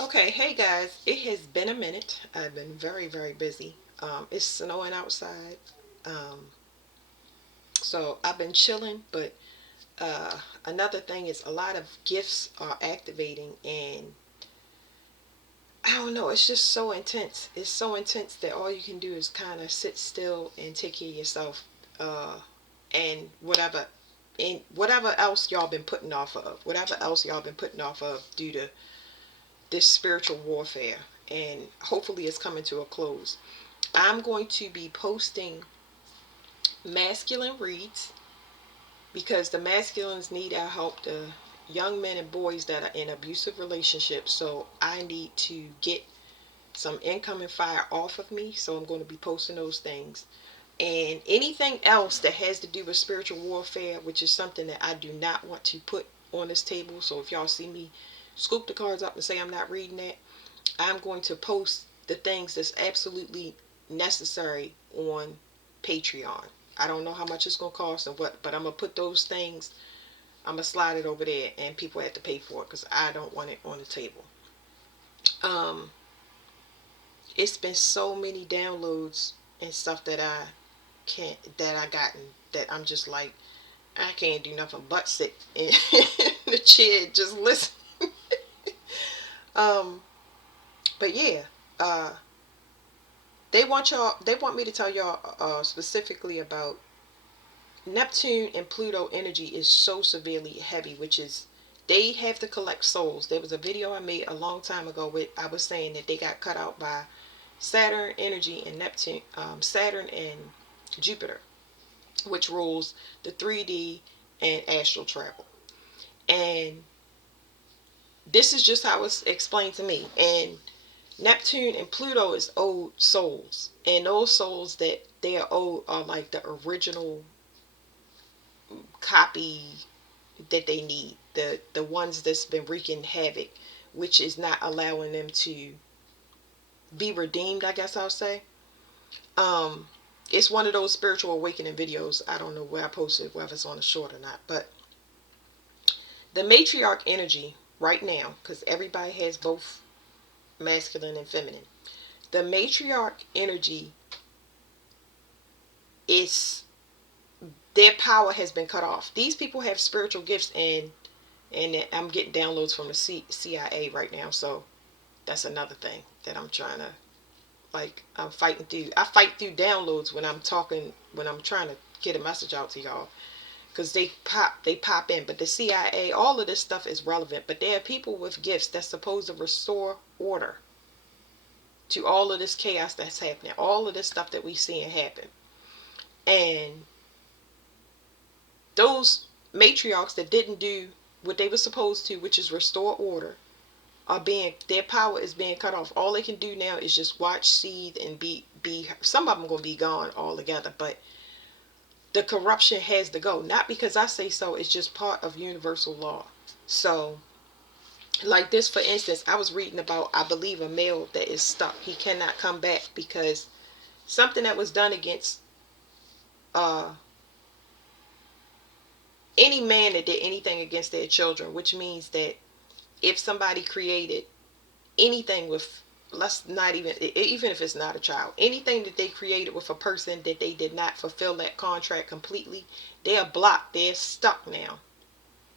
Okay, hey guys, it has been a minute. I've been very, very busy. It's snowing outside. Um, so I've been chilling, but another thing is a lot of gifts are activating, and I don't know, it's just so intense. It's so intense that all you can do is kind of sit still and take care of yourself, and whatever else y'all been putting off of, whatever else y'all been putting off of due to this spiritual warfare, and hopefully it's coming to a close. I'm going to be posting masculine reads because the masculines need our help. The young men and boys that are in abusive relationships. So I need to get some incoming fire off of me. So I'm going to be posting those things. And anything else that has to do with spiritual warfare, which is something that I do not want to put on this table. So if y'all see me scoop the cards up and say I'm not reading that, I'm going to post the things that's absolutely necessary on Patreon. I don't know how much it's going to cost and what, but I'm going to put those things, I'm going to slide it over there and people have to pay for it because I don't want it on the table. Um, it's been so many downloads and stuff that I gotten that I'm just like, I can't do nothing but sit in the chair just listen. um, but yeah, uh, they want me to tell y'all specifically about Neptune and Pluto energy is so severely heavy, which is they have to collect souls. There was a video I made a long time ago where I was saying that they got cut out by Saturn energy and Neptune, Saturn and Jupiter, which rules the 3D and astral travel. And this is just how it's explained to me. And Neptune and Pluto is old souls, and those souls that they are owed are like the original copy that they need, the ones that's been wreaking havoc, which is not allowing them to be redeemed, I guess I'll say. um it's one of those spiritual awakening videos. I don't know where I posted, whether it's on the short or not, but the matriarch energy right now, because everybody has both masculine and feminine, the matriarch energy is, their power has been cut off. These people have spiritual gifts, and I'm getting downloads from the CIA right now. So that's another thing that I'm trying to, like, I'm fighting through. I fight through downloads when I'm talking, when I'm trying to get a message out to y'all, because they pop in. But the CIA, all of this stuff is relevant. But there are people with gifts that's supposed to restore order to all of this chaos that's happening, all of this stuff that we seeing happen. And those matriarchs that didn't do what they were supposed to, which is restore order, are being, their power is being cut off. All they can do now is just watch, seethe, and be some of them gonna be gone altogether. But the corruption has to go, not because I say so. It's just part of universal law. So, like this, for instance, I was reading about, I believe, a male that is stuck. He cannot come back because something that was done against uh any man that did anything against their children, which means that if somebody created anything with, let's not even if it's not a child, anything that they created with a person that they did not fulfill that contract completely, they are blocked. They're stuck now.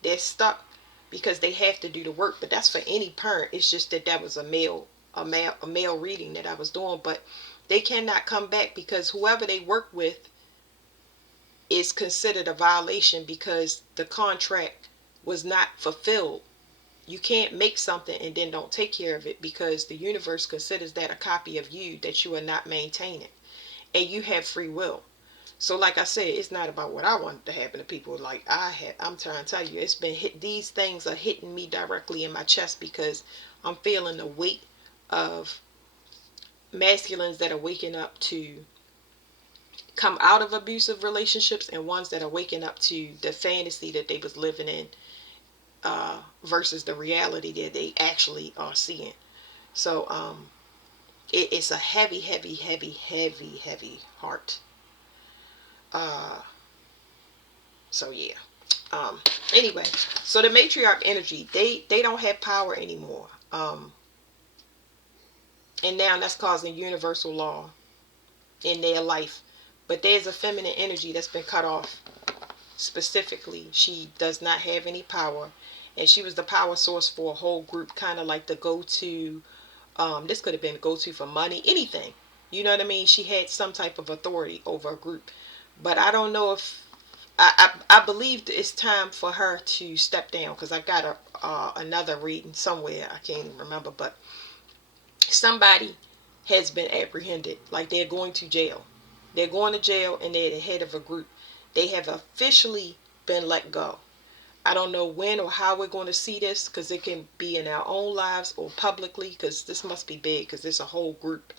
They're stuck because they have to do the work. But that's for any parent. It's just that that was a male reading that I was doing. But they cannot come back because whoever they work with is considered a violation because the contract was not fulfilled. You can't make something and then don't take care of it because the universe considers that a copy of you that you are not maintaining, and you have free will. So like I said, it's not about what I want to happen to people. Like I'm trying to tell you, it's been hit, these things are hitting me directly in my chest because I'm feeling the weight of masculines that are waking up to come out of abusive relationships, and ones that are waking up to the fantasy that they was living in, versus the reality that they actually are seeing. So it's a heavy, heavy, heavy, heavy, heavy heart. Uh, so yeah. Anyway, so the matriarch energy, they don't have power anymore. And now that's causing universal law in their life. But there's a feminine energy that's been cut off specifically. She does not have any power. And she was the power source for a whole group, kind of like the go-to. This could have been go-to for money, anything. You know what I mean? She had some type of authority over a group. But I don't know if I believe it's time for her to step down, because I got another reading somewhere. I can't even remember, but somebody has been apprehended. Like they're going to jail. They're going to jail, and they're the head of a group. They have officially been let go. I don't know when or how we're going to see this, because it can be in our own lives or publicly, because this must be big, because there's a whole group.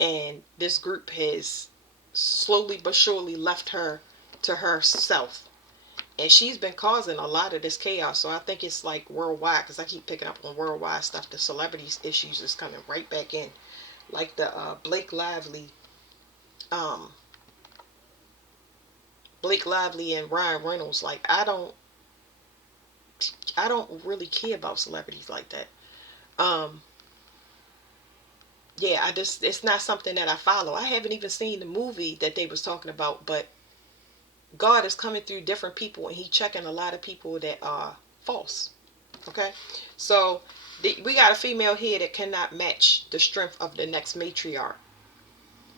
And this group has slowly but surely left her to herself. And she's been causing a lot of this chaos. So I think it's like worldwide, because I keep picking up on worldwide stuff. The celebrities issues is coming right back in. Like the um, Blake Lively and Ryan Reynolds. Like I don't really care about celebrities like that. Um, yeah, it's not something that I follow. I haven't even seen the movie that they was talking about, but God is coming through different people, and he checking a lot of people that are false. Okay, so we got a female here that cannot match the strength of the next matriarch,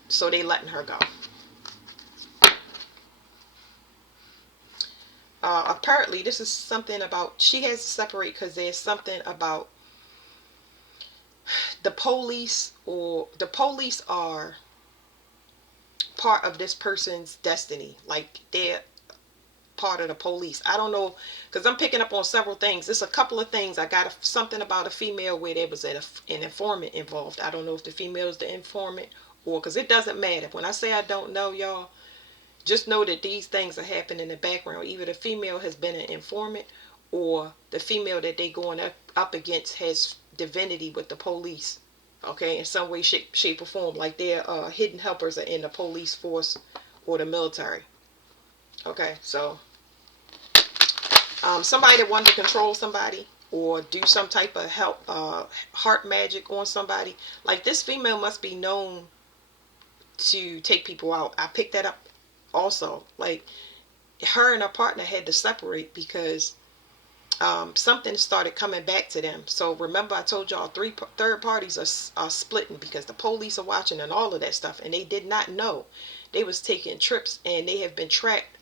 so they letting her go. Apparently, this is something about she has to separate, because there's something about the police are part of this person's destiny. Like they're part of the police. I don't know, because I'm picking up on several things. There's a couple of things. I got something about a female where there was an informant involved. I don't know if the female is the informant, or because it doesn't matter. When I say I don't know, y'all, just know that these things are happening in the background. Either the female has been an informant, or the female that they going up against has divinity with the police. Okay, in some way, shape or form. Like they're hidden helpers are in the police force or the military. Okay, so somebody that wanted to control somebody or do some type of help heart magic on somebody. Like this female must be known to take people out. I picked that up also. Like her and her partner had to separate because something started coming back to them. So remember I told y'all third parties are splitting because the police are watching and all of that stuff, and they did not know. They was taking trips, and they have been tracked.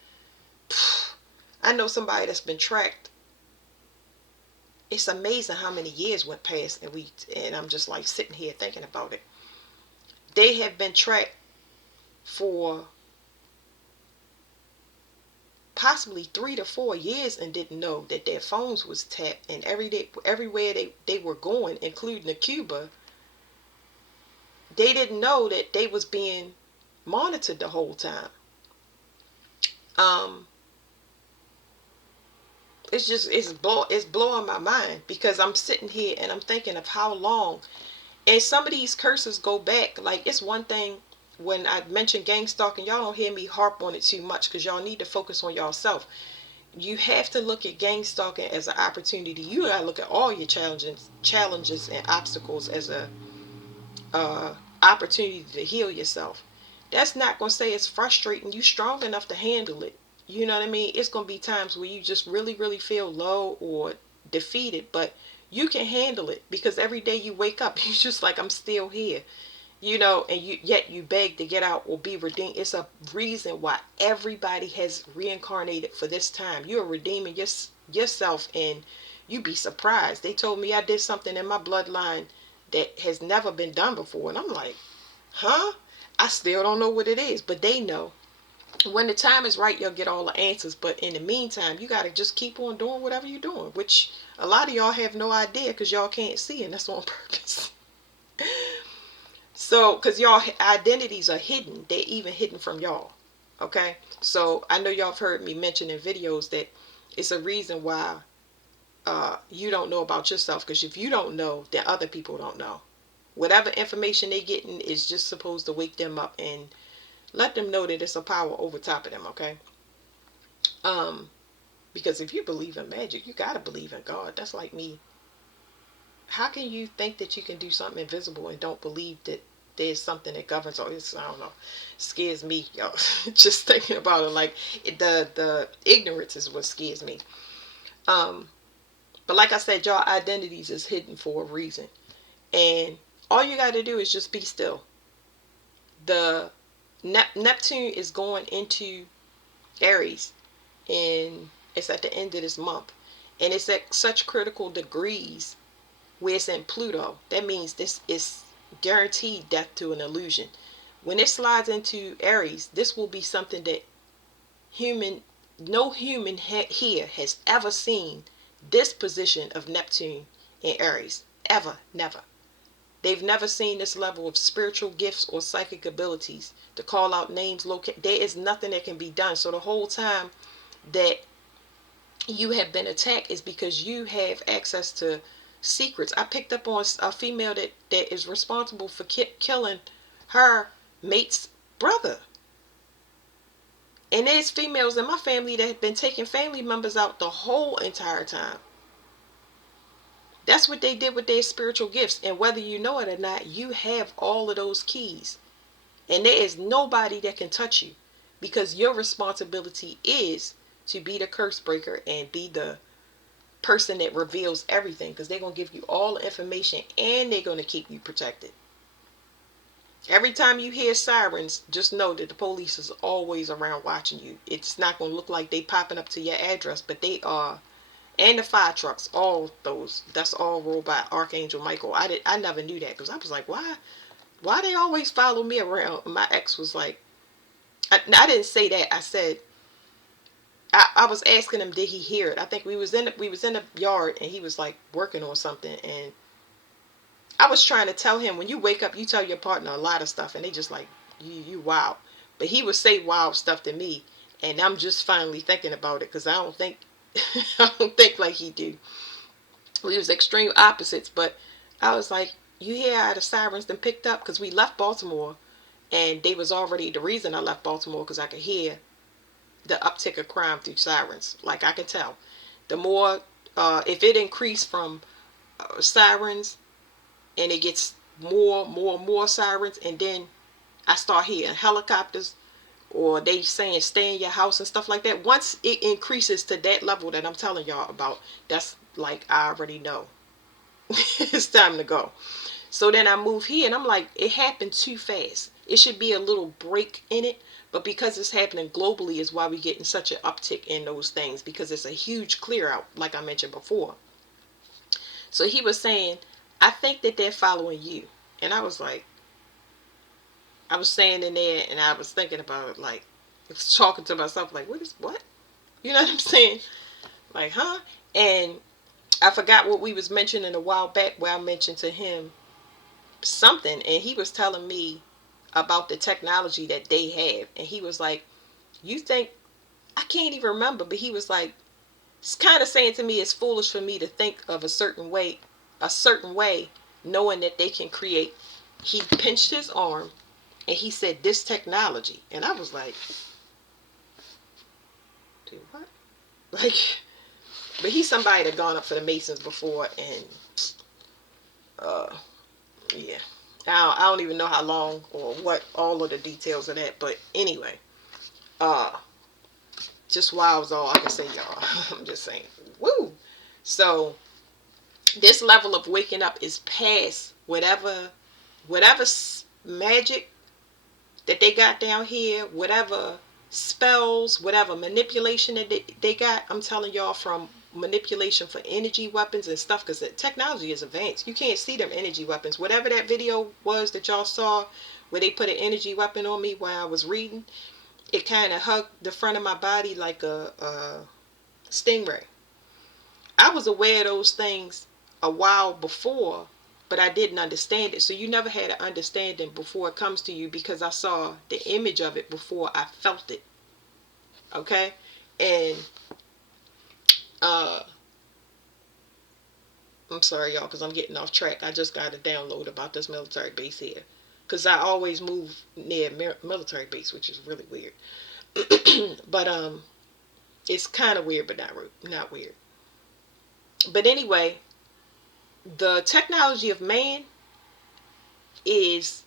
I know somebody that's been tracked. It's amazing how many years went past, and I'm just like sitting here thinking about it. They have been tracked for possibly 3 to 4 years and didn't know that their phones was tapped, and everywhere they were going, including to Cuba, they didn't know that they was being monitored the whole time. Um, it's blowing my mind, because I'm sitting here and I'm thinking of how long. And some of these curses go back. Like it's one thing when I mention gang stalking, y'all don't hear me harp on it too much, because y'all need to focus on yourself. You have to look at gang stalking as an opportunity. You gotta look at all your challenges and obstacles as a opportunity to heal yourself. That's not gonna say it's frustrating. You strong enough to handle it. You know what I mean? It's gonna be times where you just really, really feel low or defeated, but you can handle it, because every day you wake up, you're just like, I'm still here. And yet you beg to get out or be redeemed. It's a reason why everybody has reincarnated for this time. You're redeeming yourself, and you'd be surprised. They told me I did something in my bloodline that has never been done before, and I'm like, huh? I still don't know what it is, but they know. When the time is right, you'll get all the answers. But in the meantime, you got to just keep on doing whatever you're doing, which a lot of y'all have no idea, because y'all can't see, and that's on purpose. So, because y'all identities are hidden, they're even hidden from y'all. Okay, so I know y'all have heard me mention in videos that it's a reason why you don't know about yourself, because if you don't know, then other people don't know. Whatever information they getting is just supposed to wake them up and let them know that it's a power over top of them. Okay, because if you believe in magic, you gotta believe in God. That's like me how can you think that you can do something invisible and don't believe that there's something that governs all this? I don't know. Scares me, y'all. Just thinking about it, like the ignorance is what scares me. Um, but like I said, y'all, identities is hidden for a reason, and all you got to do is just be still. The Neptune is going into Aries, and it's at the end of this month, and it's at such critical degrees where it's in Pluto. That means this is guaranteed death to an illusion. When it slides into Aries, this will be something that no human here has ever seen. This position of Neptune in Aries, ever, never. They've never seen this level of spiritual gifts or psychic abilities to call out names, locate. There is nothing that can be done. So the whole time that you have been attacked is because you have access to secrets. I picked up on a female that is responsible for killing her mate's brother. And there's females in my family that have been taking family members out the whole entire time. That's what they did with their spiritual gifts. And whether you know it or not, you have all of those keys. And there is nobody that can touch you, because your responsibility is to be the curse breaker and be the person that reveals everything, because they're going to give you all the information and they're going to keep you protected. Every time you hear sirens, just know that the police is always around watching you. It's not going to look like they popping up to your address, but they are. And the fire trucks, all those, that's all rolled by Archangel Michael. I never knew that, because I was like, why they always follow me around? My ex was like, I didn't say that. I said, I was asking him, did he hear it? I think we was in the yard, and he was like working on something, and I was trying to tell him, when you wake up, you tell your partner a lot of stuff, and they just like, you wow. But he would say wild stuff to me, and I'm just finally thinking about it, because I don't think I don't think like he do. We was extreme opposites, but I was like, you hear how the sirens then picked up? Because we left Baltimore, and they was already, the reason I left Baltimore, because I could hear the uptick of crime through sirens. Like, I can tell. The more, if it increased from sirens, and it gets more sirens, and then I start hearing helicopters, or they saying stay in your house and stuff like that. Once it increases to that level that I'm telling y'all about, that's like, I already know it's time to go. So then I move here, and I'm like, it happened too fast. It should be a little break in it, but because it's happening globally is why we're getting such an uptick in those things, because it's a huge clear out, like I mentioned before. So he was saying, I think that they're following you. And I was like, I was staying in there, and I was thinking about it, like, I was talking to myself, like, what? You know what I'm saying? Like, huh? And I forgot what we was mentioning a while back, where I mentioned to him something, and he was telling me about the technology that they have, and he was like, you think, I can't even remember, but he was like, it's kind of saying to me, it's foolish for me to think of a certain way, knowing that they can create. He pinched his arm, and he said, this technology. And I was like, dude, what? Like, but he's somebody that gone up for the Masons before, and uh yeah, I don't even know how long or what all of the details of that, but anyway, uh just wild is all I can say, y'all. I'm just saying, woo. So this level of waking up is past whatever magic that they got down here, whatever spells, whatever manipulation that they got. I'm telling y'all, from manipulation for energy weapons and stuff, because the technology is advanced. You can't see them energy weapons. Whatever that video was that y'all saw where they put an energy weapon on me while I was reading, it kind of hugged the front of my body like a stingray. I was aware of those things a while before, but I didn't understand it. So you never had an understanding before it comes to you, because I saw the image of it before I felt it. Okay? And uh I'm sorry, y'all, because I'm getting off track. I just got a download about this military base here, because I always move near military base, which is really weird. But it's kind of weird, but not weird. But anyway, the technology of man is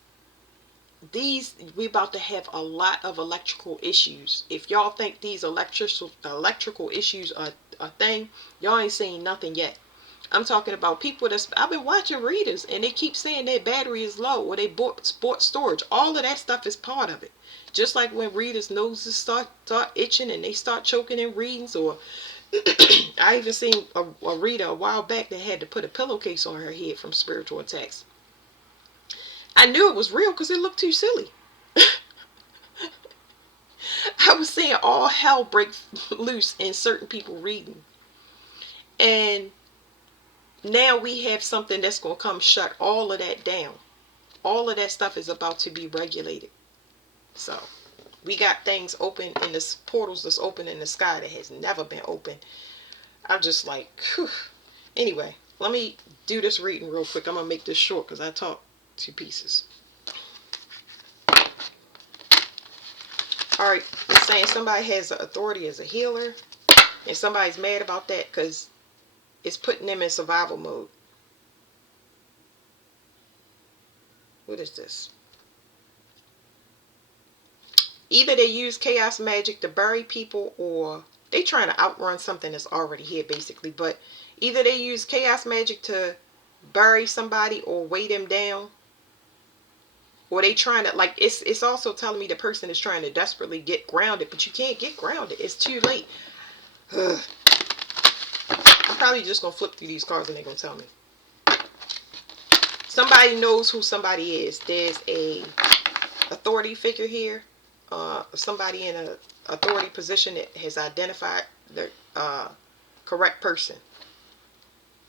we about to have a lot of electrical issues. If y'all think these electrical issues are a thing, y'all ain't seen nothing yet. I'm talking about people I've been watching readers and they keep saying their battery is low or they bought storage. All of that stuff is part of it. Just like when readers' noses start itching and they start choking in readings, or I even seen a reader a while back that had to put a pillowcase on her head from spiritual attacks. I knew it was real because it looked too silly. I was seeing all hell break loose in certain people reading. And now we have something that's going to come shut all of that down. All of that stuff is about to be regulated. So we got things open in this portals that's open in the sky that has never been open. I'm just like, whew. Anyway, let me do this reading real quick. I'm going to make this short because I talk 2 pieces. All right, it's saying somebody has authority as a healer, and somebody's mad about that because it's putting them in survival mode. What is this? Either they use chaos magic to bury people, or they trying to outrun something that's already here, basically. But either they use chaos magic to bury somebody or weigh them down, or they trying to, like, it's also telling me the person is trying to desperately get grounded, but you can't get grounded. It's too late. Ugh. I'm probably just gonna flip through these cards and they're gonna tell me. Somebody knows who somebody is. There's a authority figure here. Somebody in a authority position that has identified the correct person,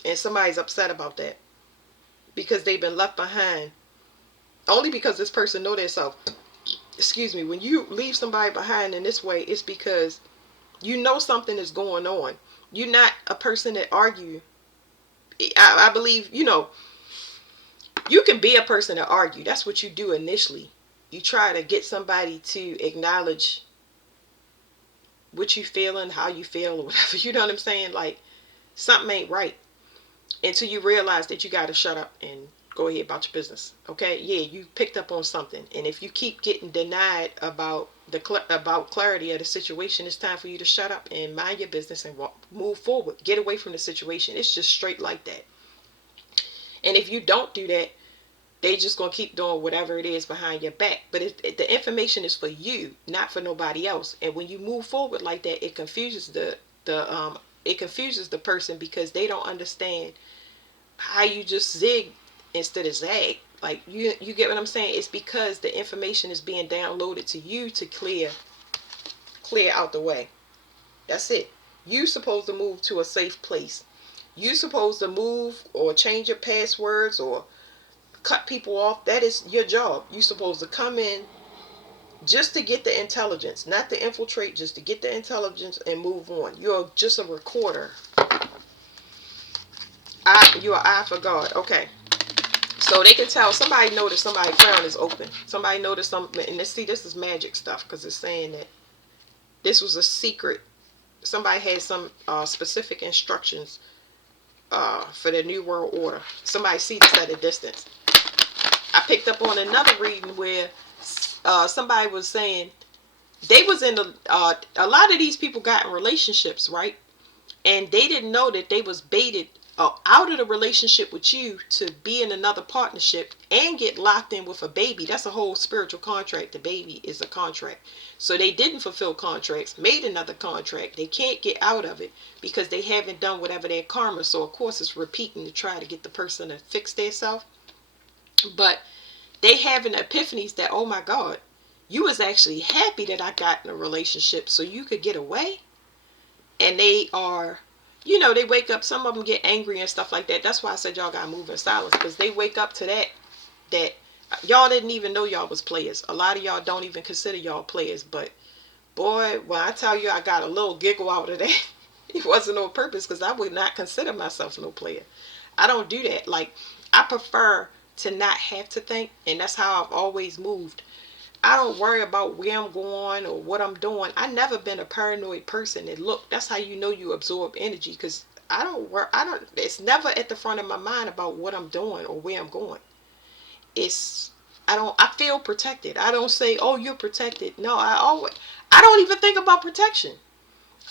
and somebody's upset about that because they've been left behind. Only because this person know themselves. Excuse me. When you leave somebody behind in this way, it's because you know something is going on. You're not a person that argue. I believe, you can be a person that argue. That's what you do initially. You try to get somebody to acknowledge what you feeling, how you feel, or whatever. You know what I'm saying? Like, something ain't right until you realize that you got to shut up and go ahead about your business. Okay? Yeah, you picked up on something, and if you keep getting denied about about clarity of the situation, it's time for you to shut up and mind your business and move forward. Get away from the situation. It's just straight like that. And if you don't do that, they just gonna keep doing whatever it is behind your back. But the information is for you, not for nobody else. And when you move forward like that, it confuses the person because they don't understand how you just zig instead of zag. Like, you get what I'm saying? It's because the information is being downloaded to you to clear out the way. That's it. You supposed to move to a safe place. You supposed to move or change your passwords or cut people off. That is your job. You supposed to come in just to get the intelligence, not to infiltrate, just to get the intelligence and move on. You're just a recorder. You're an eye for God. Okay. So they can tell, somebody noticed somebody's crown is open. Somebody noticed something, and this is magic stuff, because it's saying that this was a secret. Somebody had some specific instructions for the New World Order. Somebody see this at a distance. I picked up on another reading where somebody was saying they was in a lot of these people got in relationships, right? And they didn't know that they was baited out of the relationship with you to be in another partnership and get locked in with a baby. That's a whole spiritual contract. The baby is a contract. So they didn't fulfill contracts, made another contract. They can't get out of it because they haven't done whatever their karma. So of course it's repeating to try to get the person to fix themselves. But they having epiphanies that, oh my God, you was actually happy that I got in a relationship so you could get away. And they are, they wake up, some of them get angry and stuff like that. That's why I said y'all gotta move in silence, because they wake up to that y'all didn't even know y'all was players. A lot of y'all don't even consider y'all players. But boy, when I tell you I got a little giggle out of that, it wasn't on purpose, because I would not consider myself no player. I don't do that. Like, I prefer to not have to think, and that's how I've always moved. I don't worry about where I'm going or what I'm doing. I've never been a paranoid person. And look, that's how you know you absorb energy, because I don't work. I don't. It's never at the front of my mind about what I'm doing or where I'm going. It's I don't. I feel protected. I don't say, "Oh, you're protected." No, I don't even think about protection.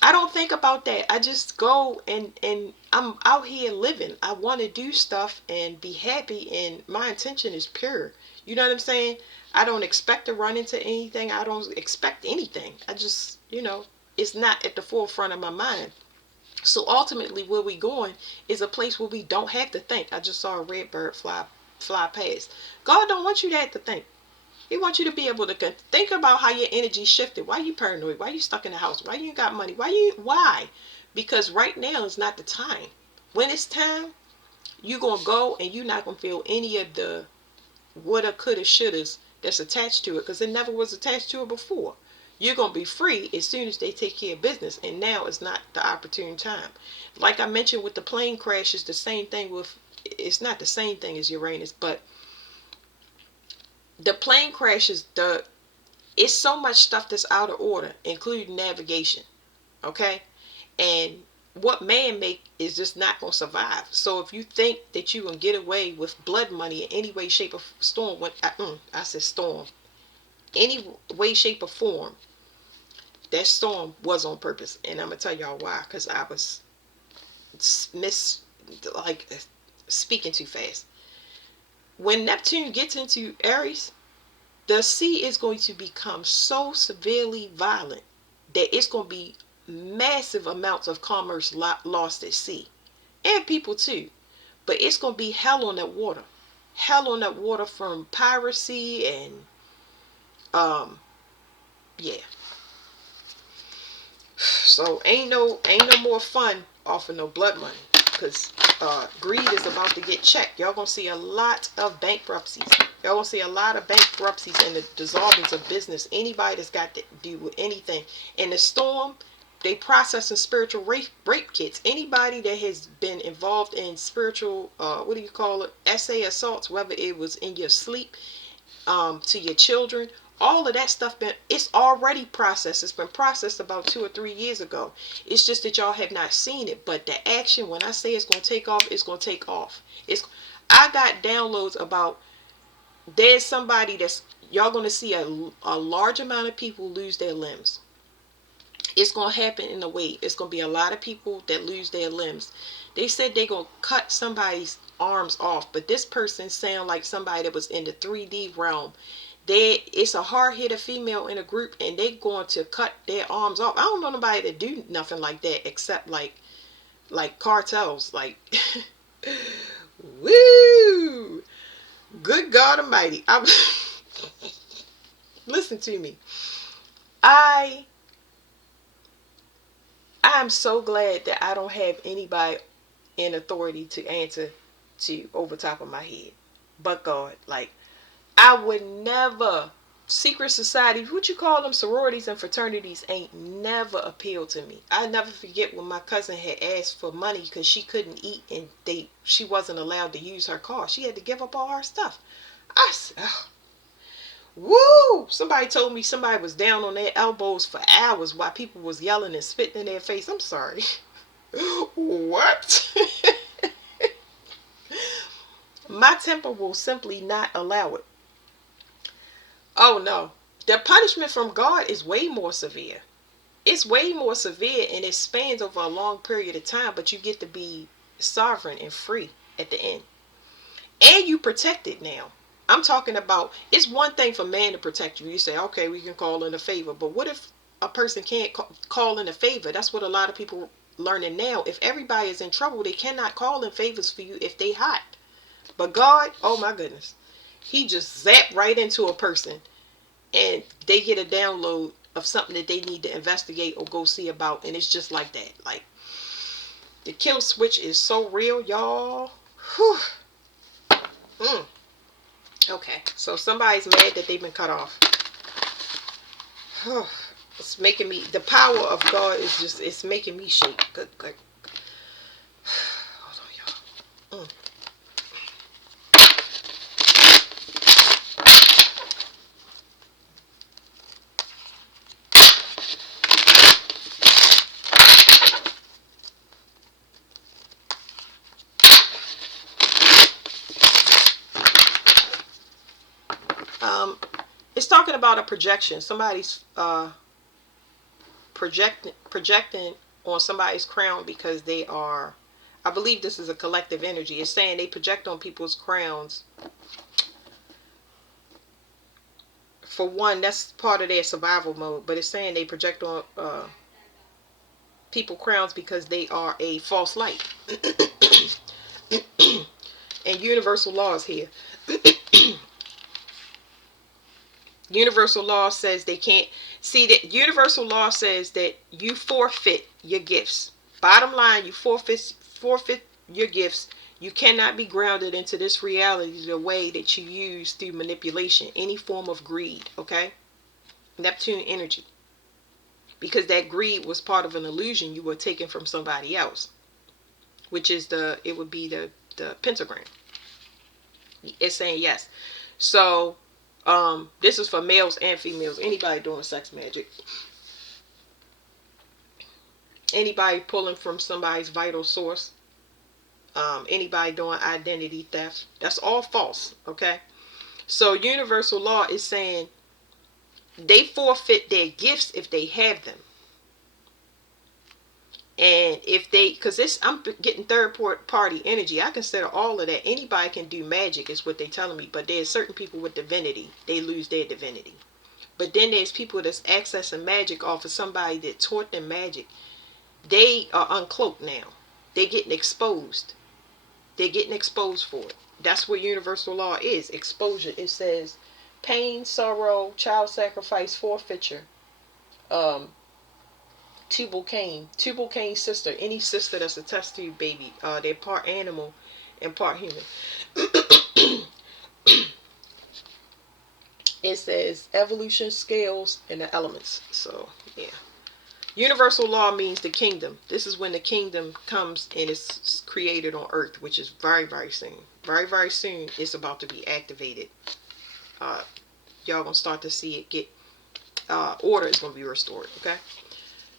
I don't think about that. I just go and I'm out here living. I want to do stuff and be happy, and my intention is pure. You know what I'm saying? I don't expect to run into anything. I don't expect anything. I just, it's not at the forefront of my mind. So ultimately, where we going is a place where we don't have to think. I just saw a red bird fly past. God don't want you to have to think. He wants you to be able to think about how your energy shifted. Why you paranoid? Why you stuck in the house? Why you ain't got money? Why? Because right now is not the time. When it's time, you're going to go and you're not going to feel any of the woulda, coulda, shouldas that's attached to it, because it never was attached to it before. You're going to be free as soon as they take care of business, and now is not the opportune time. Like I mentioned with the plane crashes, the same thing with, it's not the same thing as Uranus, but the plane crashes, it's so much stuff that's out of order, including navigation. Okay? And what man make is just not going to survive. So if you think that you can get away with blood money in any way, shape, or storm, I said storm, any way, shape, or form, that storm was on purpose. And I'm going to tell y'all why. Because I was like, speaking too fast. When Neptune gets into Aries, the sea is going to become so severely violent that it's going to be massive amounts of commerce lost at sea, and people too. But it's going to be hell on that water. Hell on that water from piracy and yeah. So ain't no more fun off of no blood money, because greed is about to get checked. Y'all gonna see a lot of bankruptcies. Y'all gonna see a lot of bankruptcies and the dissolvings of business. Anybody that's got to do with anything. In the storm, they processing spiritual rape kits. Anybody that has been involved in spiritual, what do you call it, essay assaults, whether it was in your sleep, to your children, all of that stuff it's already processed. It's been processed about 2 or 3 years ago. It's just that y'all have not seen it. But the action, when I say it's going to take off, it's going to take off. I got downloads about, there's somebody that's, y'all going to see a large amount of people lose their limbs. It's going to happen in a wave. It's going to be a lot of people that lose their limbs. They said they're going to cut somebody's arms off, but this person sound like somebody that was in the 3D realm. It's a hard-hitter female in a group, and they going to cut their arms off. I don't know nobody that do nothing like that except like cartels. Like, woo! Good God Almighty! Listen to me. I'm so glad that I don't have anybody in authority to answer to over top of my head, but God. Like, I would never, secret societies, what you call them, sororities and fraternities, ain't never appealed to me. I never forget when my cousin had asked for money because she couldn't eat, and she wasn't allowed to use her car. She had to give up all her stuff. I said, oh, woo! Somebody told me somebody was down on their elbows for hours while people was yelling and spitting in their face. I'm sorry. What? My temper will simply not allow it. Oh no. The punishment from God is way more severe. It's way more severe, and it spans over a long period of time, but you get to be sovereign and free at the end. And you protected now. I'm talking about, it's one thing for man to protect you. You say, okay, we can call in a favor. But what if a person can't call in a favor? That's what a lot of people learning now. If everybody is in trouble, they cannot call in favors for you if they hot. But God, oh my goodness. He just zapped right into a person, and they get a download of something that they need to investigate or go see about. And it's just like that. Like, the kill switch is so real, y'all. Whew. Okay, so somebody's mad that they've been cut off. It's making me, the power of God is just, it's making me shake. Good. Hold on, y'all. It's talking about a projection. Somebody's projecting on somebody's crown because they are, I believe this is a collective energy. It's saying they project on people's crowns. For one, that's part of their survival mode, but it's saying they project on people crowns because they are a false light. And universal laws here. Universal law says they can't see that. Universal law says that you forfeit your gifts. Bottom line, you forfeit your gifts. You cannot be grounded into this reality the way that you use through manipulation, any form of greed. Okay, Neptune energy, because that greed was part of an illusion you were taking from somebody else, which is it would be the pentagram. It's saying yes. So this is for males and females. Anybody doing sex magic. Anybody pulling from somebody's vital source. Anybody doing identity theft. That's all false. Okay. So universal law is saying they forfeit their gifts if they have them. And if they, because this, I'm getting third party energy. I consider all of that. Anybody can do magic is what they're telling me. But there's certain people with divinity. They lose their divinity. But then there's people that's accessing magic off of somebody that taught them magic. They are uncloaked now. They're getting exposed. They're getting exposed for it. That's what universal law is. Exposure. It says pain, sorrow, child sacrifice, forfeiture. Tubal Cain sister. Any sister that's a test tube baby. They're part animal and part human. It says evolution, scales, and the elements. So yeah. Universal law means the kingdom. This is when the kingdom comes and is created on earth, which is very, very soon. Very, very soon it's about to be activated. Y'all gonna start to see it get, order is gonna be restored, okay?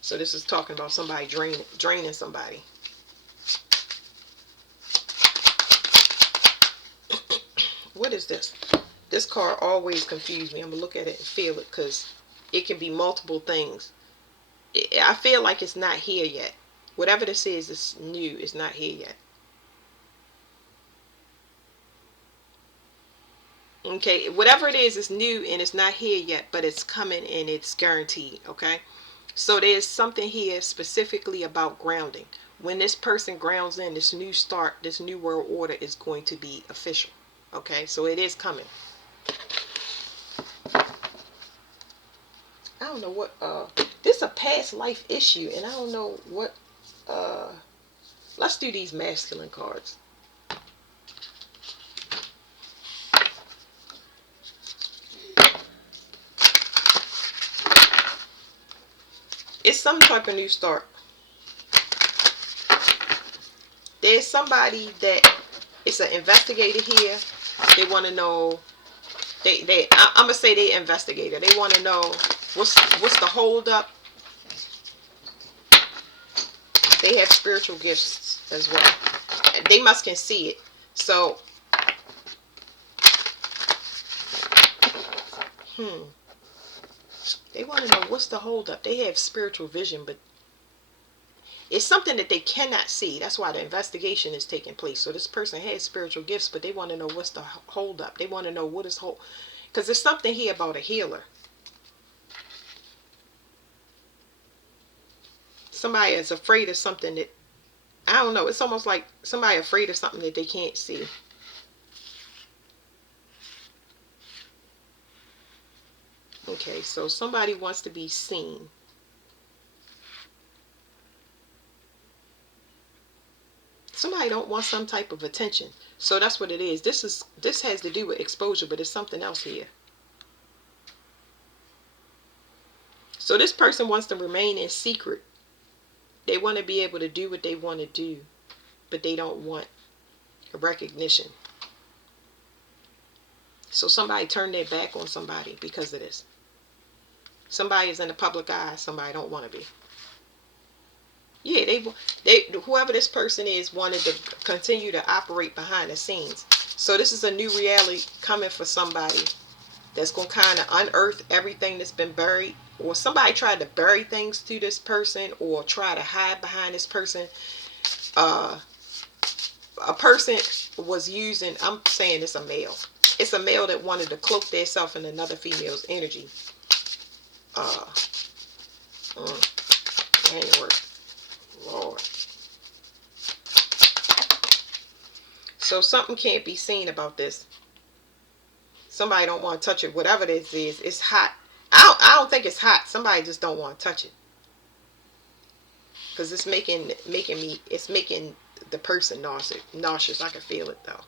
So this is talking about somebody draining somebody. What is this? This card always confused me. I'm gonna look at it and feel it because it can be multiple things. I feel like it's not here yet. Whatever this is new. It's not here yet. Okay, whatever it is new and it's not here yet, but it's coming and it's guaranteed. Okay, so there's something here specifically about grounding. When this person grounds in, this new start, this new world order is going to be official. Okay, so it is coming. I don't know what this is a past life issue, and I don't know what let's do these masculine cards. It's some type of new start. There's somebody that it's an investigator here. They want to know. I'm gonna say they investigator. They want to know what's the hold up. They have spiritual gifts as well. They must can see it. So, they want to know what's the hold up. They have spiritual vision, but it's something that they cannot see. That's why the investigation is taking place. So this person has spiritual gifts, but they want to know what's the hold up. They want to know what is hold, because there's something here about a healer. Somebody is afraid of something that, I don't know. It's almost like somebody afraid of something that they can't see. Okay, so somebody wants to be seen. Somebody don't want some type of attention. So that's what it is. This has to do with exposure, but it's something else here. So this person wants to remain in secret. They want to be able to do what they want to do, but they don't want recognition. So somebody turned their back on somebody because of this. Somebody is in the public eye. Somebody don't want to be. Yeah, they whoever this person is wanted to continue to operate behind the scenes. So this is a new reality coming for somebody that's going to kind of unearth everything that's been buried, or somebody tried to bury things to this person or try to hide behind this person. uh a person was using, I'm saying it's a male, it's a male that wanted to cloak themselves in another female's energy. uh January, Lord. So something can't be seen about this. Somebody don't want to touch it. Whatever this is, it's hot. I don't think it's hot. Somebody just don't want to touch it because it's making me. It's making the person nauseous. I can feel it though.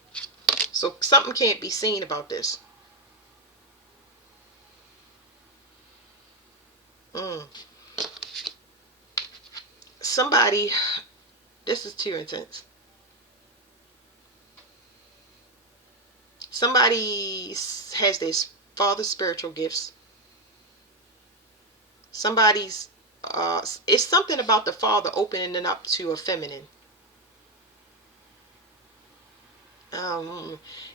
So something can't be seen about this. Mm. Somebody. This is too intense. Somebody has this father's spiritual gifts. Somebody's it's something about the father opening it up to a feminine.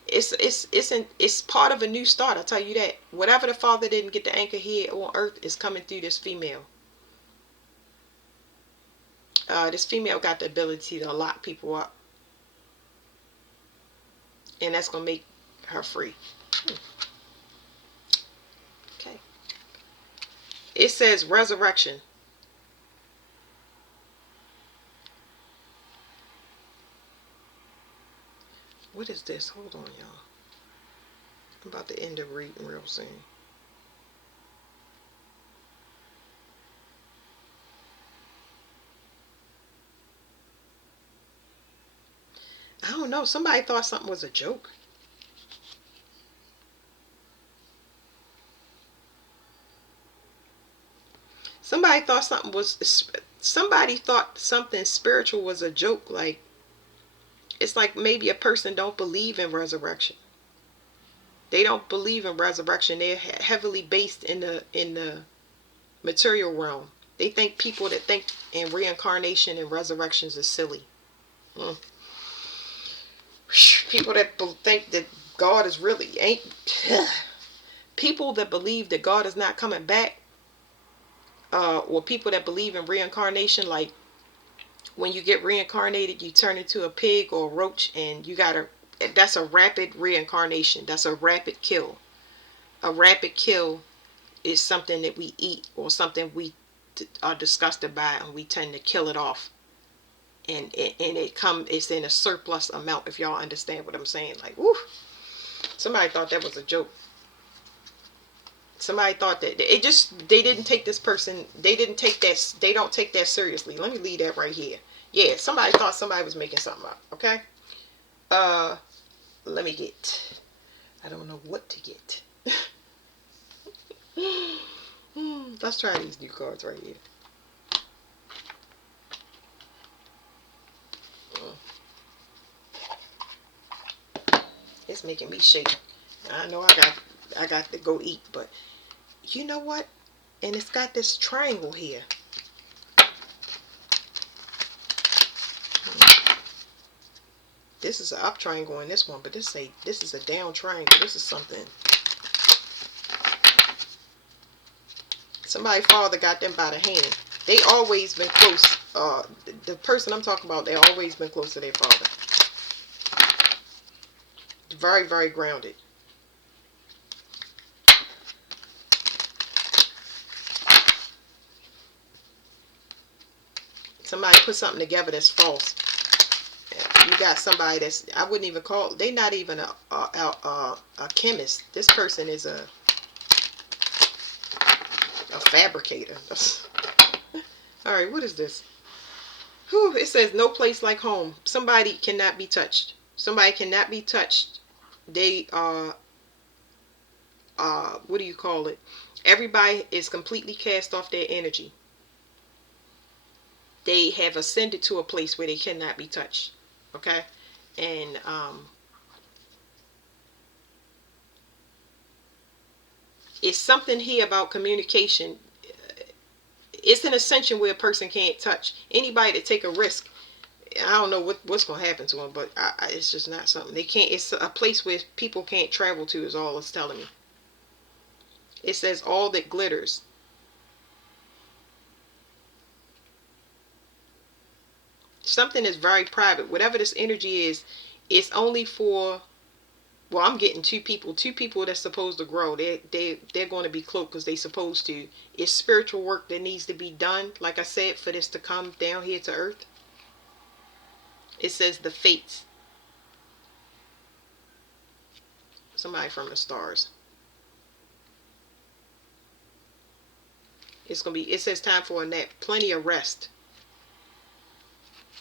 It's part of a new start. I tell you that. Whatever the father didn't get to anchor here on earth is coming through this female. This female got the ability to lock people up, and that's gonna make her free. Okay. It says resurrection. What is this? Hold on, y'all. I'm about to end the reading real soon. I don't know. Somebody thought something was a joke. Somebody thought something spiritual was a joke. Like, it's like maybe a person don't believe in resurrection. They don't believe in resurrection. They're heavily based in the material realm. They think people that think in reincarnation and resurrections is silly. Mm. People that think that God is really ain't. People that believe that God is not coming back, or people that believe in reincarnation, like when you get reincarnated, you turn into a pig or a roach, and that's a rapid reincarnation. That's a rapid kill. A rapid kill is something that we eat or something we are disgusted by, and we tend to kill it off. And it's in a surplus amount, if y'all understand what I'm saying. Like, woo. Somebody thought that was a joke. Somebody thought that they didn't take this person, they don't take that seriously. Let me leave that right here. Yeah, somebody thought somebody was making something up. Okay. Let me get, I don't know what to get. Let's try these new cards right here. It's making me shake. I know I got to go eat, but you know what? And it's got this triangle here. This is an up triangle in this one, but this is a down triangle. This is something. Somebody's father got them by the hand. They always been close. The person I'm talking about, they always been close to their father. Very, very grounded. Somebody put something together that's false. You got somebody that's, I wouldn't even call, they not even a chemist. This person is a fabricator. All right, what is this? Whew, it says no place like home. Somebody cannot be touched. Somebody cannot be touched. They are, what do you call it? Everybody is completely cast off their energy. They have ascended to a place where they cannot be touched. Okay? And it's something here about communication. It's an ascension where a person can't touch. Anybody that take a risk, I don't know what's going to happen to them, but it's just not something. They can't, it's a place where people can't travel to is all it's telling me. It says all that glitters. Something is very private. Whatever this energy is, it's only for, well, I'm getting two people that's supposed to grow. They're going to be cloaked because they supposed to. It's spiritual work that needs to be done, like I said, for this to come down here to earth. It says the fates. Somebody from the stars. It's going to be, it says time for a nap. Plenty of rest.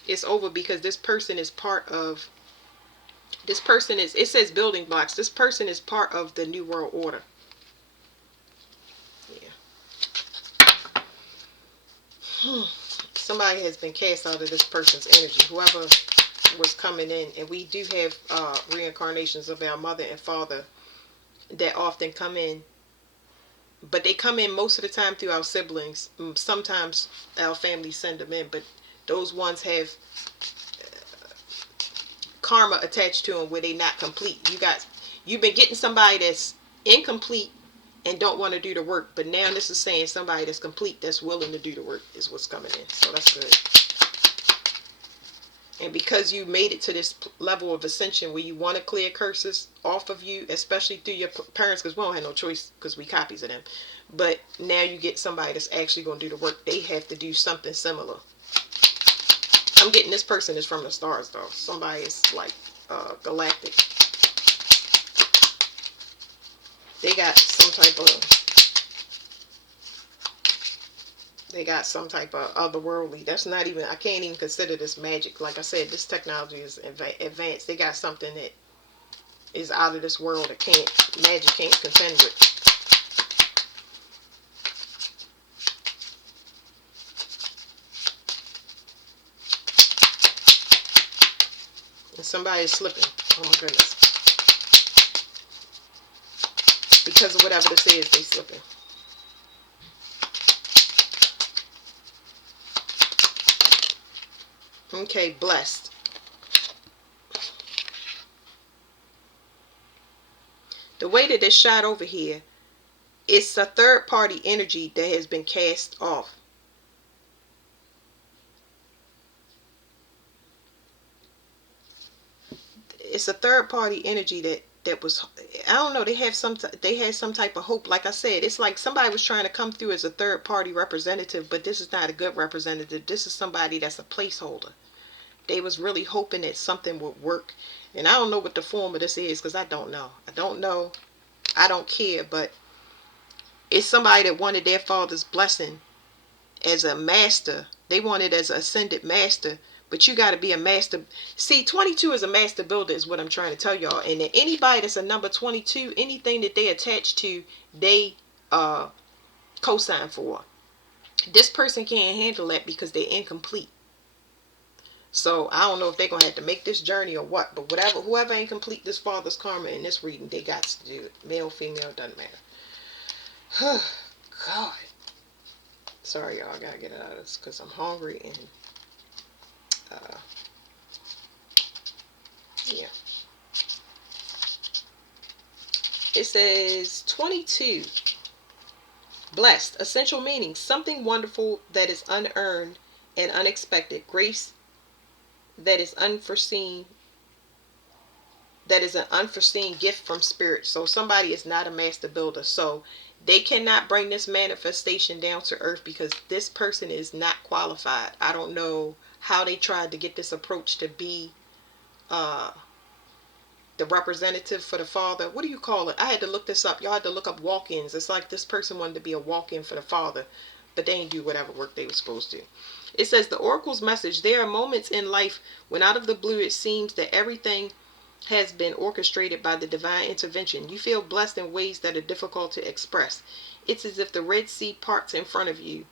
It's over because this person is part of, this person is, it says building blocks. This person is part of the New World Order. Yeah. Somebody has been cast out of this person's energy. Whoever was coming in, and we do have reincarnations of our mother and father that often come in, but they come in most of the time through our siblings. Sometimes our families send them in, but those ones have karma attached to them where they not complete. You've been getting somebody that's incomplete and don't want to do the work, but now this is saying somebody that's complete, that's willing to do the work is what's coming in. So that's good. And because you made it to this level of ascension where you want to clear curses off of you, especially through your parents, because we don't have no choice because we copies of them. But now you get somebody that's actually going to do the work. They have to do something similar. I'm getting this person is from the stars, though. Somebody is like galactic. They got some type of otherworldly. That's not even, I can't even consider this magic. Like I said, this technology is advanced. They got something that is out of this world that magic can't contend with. And somebody is slipping. Oh my goodness. Because of whatever this is, they slipping. Okay, blessed. The way that it's shot over here, it's a third party energy that has been cast off. It's a third party energy that was, I don't know, they had some type of hope. Like I said, it's like somebody was trying to come through as a third party representative, but this is not a good representative. This is somebody that's a placeholder. They was really hoping that something would work. And I don't know what the form of this is because I don't know. I don't care, but it's somebody that wanted their father's blessing as a master. They want it as an ascended master, but you got to be a master. See, 22 is a master builder is what I'm trying to tell y'all. And then anybody that's a number 22, anything that they attach to, they co-sign for. This person can't handle that because they're incomplete. So I don't know if they're going to have to make this journey or what, but whoever ain't complete this father's karma in this reading, they got to do it. Male, female, doesn't matter. God. Sorry, y'all. I got to get out of this because I'm hungry and, yeah. It says 22. Blessed. Essential meaning. Something wonderful that is unearned and unexpected. Grace that is unforeseen. That is an unforeseen gift from spirit. So somebody is not a master builder. So they cannot bring this manifestation down to earth because this person is not qualified. I don't know how they tried to get this approach to be the representative for the father. What do you call it? I had to look this up. Y'all had to look up walk-ins. It's like this person wanted to be a walk-in for the father, but they didn't do whatever work they were supposed to. It says the oracle's message. There are moments in life when out of the blue it seems that everything has been orchestrated by the divine intervention. You feel blessed in ways that are difficult to express. It's as if the Red Sea parts in front of you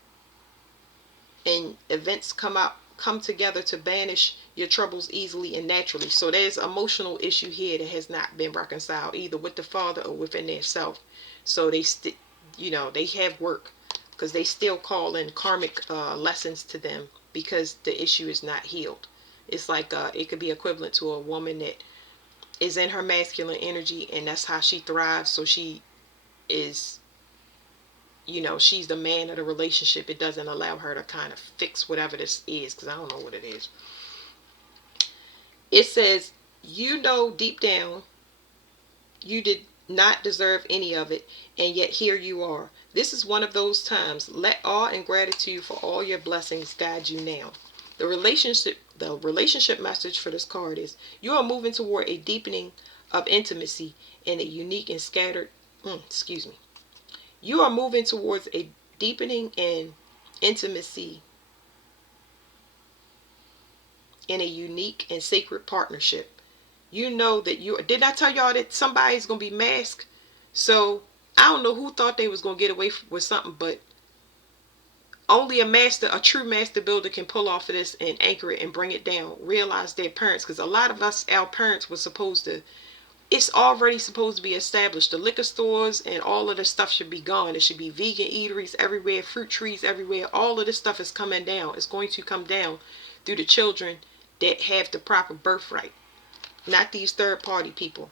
and events come together to banish your troubles easily and naturally. So there's an emotional issue here that has not been reconciled either with the father or within their self. So they they have work because they still call in karmic lessons to them because the issue is not healed. It's like it could be equivalent to a woman that is in her masculine energy and that's how she thrives. So she is she's the man of the relationship. It doesn't allow her to kind of fix whatever this is, because I don't know what it is. It says, deep down, you did not deserve any of it, and yet here you are. This is one of those times. Let awe and gratitude for all your blessings guide you now. The relationship message for this card is, you are moving toward a deepening of intimacy in a unique and scattered excuse me. You are moving towards a deepening in intimacy in a unique and sacred partnership. You know that did I tell y'all that somebody's gonna be masked? So I don't know who thought they was gonna get away with something, but only a true master builder can pull off of this and anchor it and bring it down. Realize their parents, because a lot of us, our parents was supposed to. It's already supposed to be established. The liquor stores and all of this stuff should be gone. There should be vegan eateries everywhere, fruit trees everywhere. All of this stuff is coming down. It's going to come down through the children that have the proper birthright, not these third party people.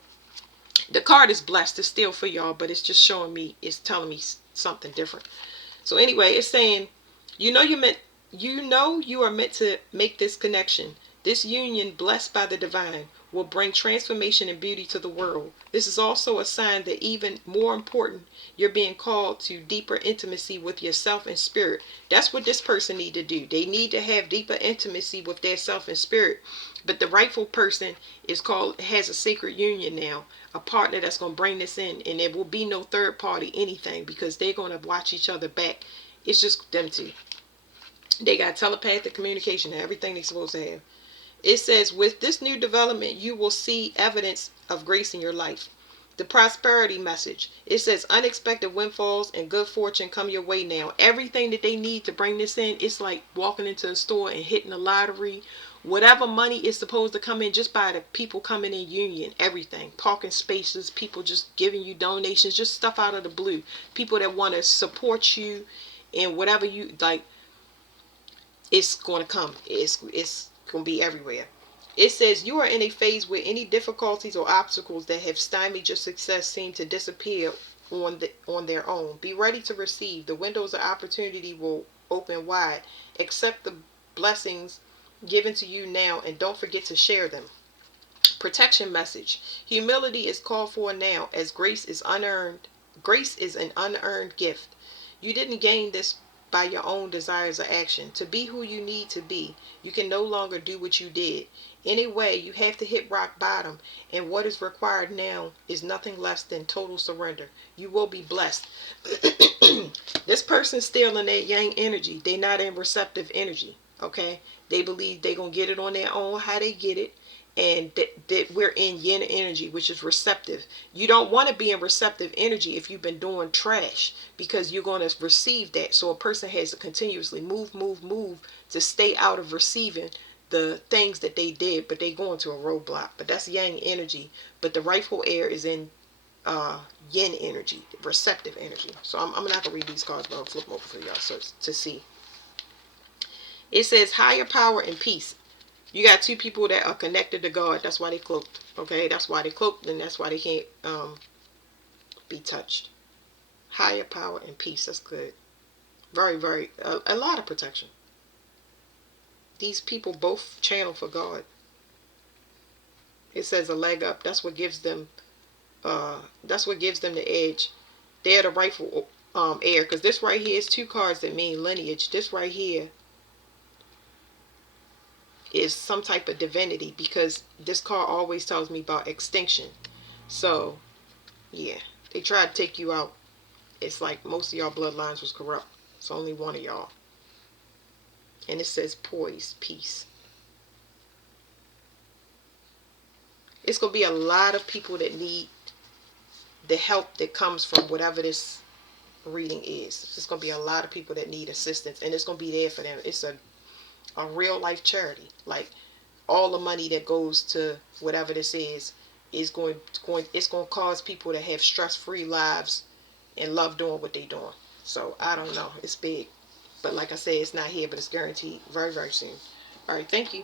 The card is blessed. It's still for y'all, but it's just showing me, it's telling me something different. So anyway, it's saying, you are meant to make this connection. This union, blessed by the divine, will bring transformation and beauty to the world. This is also a sign that, even more important, you're being called to deeper intimacy with yourself and spirit. That's what this person need to do. They need to have deeper intimacy with their self and spirit. But the rightful person has a sacred union now, a partner that's going to bring this in, and there will be no third party anything, because they're going to watch each other back. It's just them two. They got telepathic communication and everything they're supposed to have. It says, with this new development, you will see evidence of grace in your life. The prosperity message. It says, unexpected windfalls and good fortune come your way now. Everything that they need to bring this in, it's like walking into a store and hitting the lottery. Whatever money is supposed to come in just by the people coming in union, everything. Parking spaces, people just giving you donations, just stuff out of the blue. People that want to support you in whatever you like. It's going to come. It's going to be everywhere. It says, you are in a phase where any difficulties or obstacles that have stymied your success seem to disappear on their own. Be ready to receive. The windows of opportunity will open wide. Accept the blessings given to you now, and don't forget to share them. Protection message. Humility is called for now, as grace is unearned. Grace is an unearned gift. You didn't gain this by your own desires or action. To be who you need to be, you can no longer do what you did. Anyway, you have to hit rock bottom, and what is required now is nothing less than total surrender. You will be blessed. This person's still in that yang energy. They're not in receptive energy. Okay? They believe they're going to get it on their own, how they get it. And that we're in yin energy, which is receptive. You don't want to be in receptive energy if you've been doing trash, because you're going to receive that. So a person has to continuously move to stay out of receiving the things that they did, but they go into a roadblock. But that's yang energy. But the rightful heir is in yin energy, receptive energy. So I'm not going to read these cards, but I'll flip them over for y'all to see. It says higher power and peace. You got two people that are connected to God. That's why they cloaked. Okay, that's why they cloaked, and that's why they can't be touched. Higher power and peace. That's good. Very, very, a lot of protection. These people both channel for God. It says a leg up. That's what gives them. That's what gives them the edge. They're the rightful heir. Because this right here is two cards that mean lineage. This right here is some type of divinity, because this card always tells me about extinction. So yeah, they tried to take you out. It's like most of y'all bloodlines was corrupt. It's only one of y'all. And it says poise, peace. It's going to be a lot of people that need the help that comes from whatever this reading is. There's going to be a lot of people that need assistance, and it's going to be there for them. It's a real life charity. Like, all the money that goes to whatever this is going it's going to cause people to have stress-free lives and love doing what they're doing. So I don't know, it's big, but like I said, it's not here, but it's guaranteed very, very soon. All right, thank you.